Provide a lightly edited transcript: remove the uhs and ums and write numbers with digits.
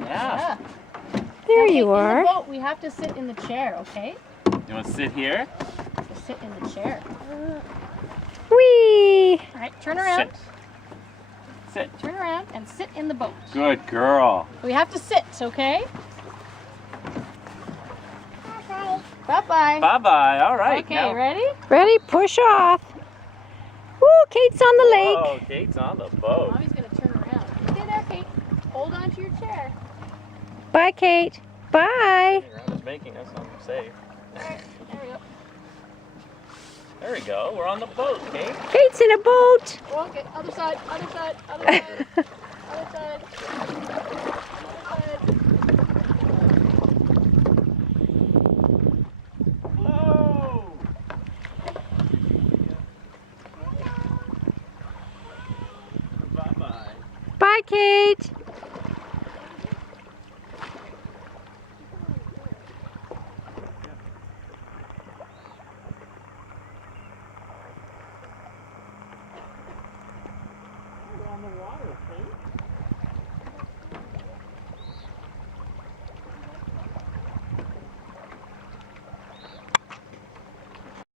Yeah. There you are. In the boat, we have to sit in the chair, okay? You want to sit here? We'll sit in the chair. Whee! All right, turn around. Sit. Turn around and sit in the boat. Good girl. We have to sit, okay? Bye-bye. Bye-bye. All right. Okay, now. ready? Ready? Push off. Woo, Kate's on the lake. Oh, Kate's on the boat. Mommy's gonna turn around. Stay there, Kate. Hold on to your chair. Bye, Kate. Bye. Turning around is making us unsafe. All right, there we go. There we go. We're on the boat, Kate. Kate's in a boat. Okay, other side, other side, other side, other side, other side. Whoa! Bye-bye. Bye, Kate.